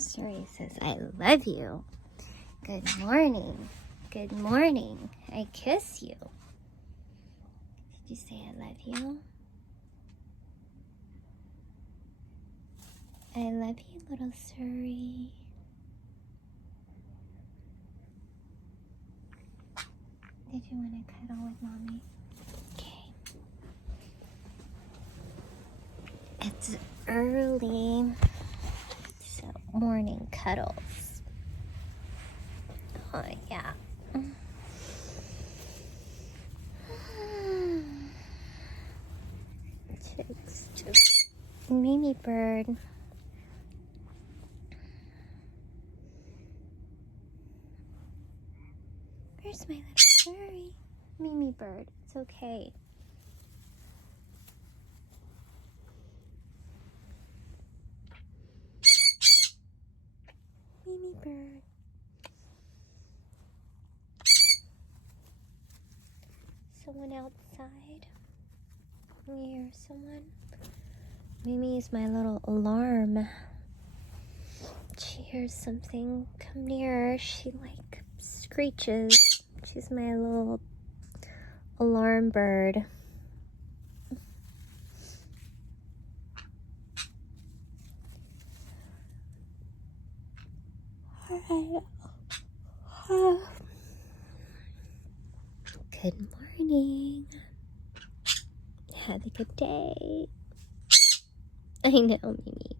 Suri says, I love you. Good morning. Good morning. I kiss you. Did you say I love you? I love you, little Suri. Did you want to cuddle with Mommy? Okay. It's early. So, morning cuddles. Oh, yeah. Chicks just... Mimi Bird. Where's my little Suri? Mimi Bird. It's okay. Mimi Bird. Someone outside? You hear someone? Mimi is my little alarm. She hears something come near. She like screeches. She's my little alarm bird. Good morning. Have a good day. I know, Mimi.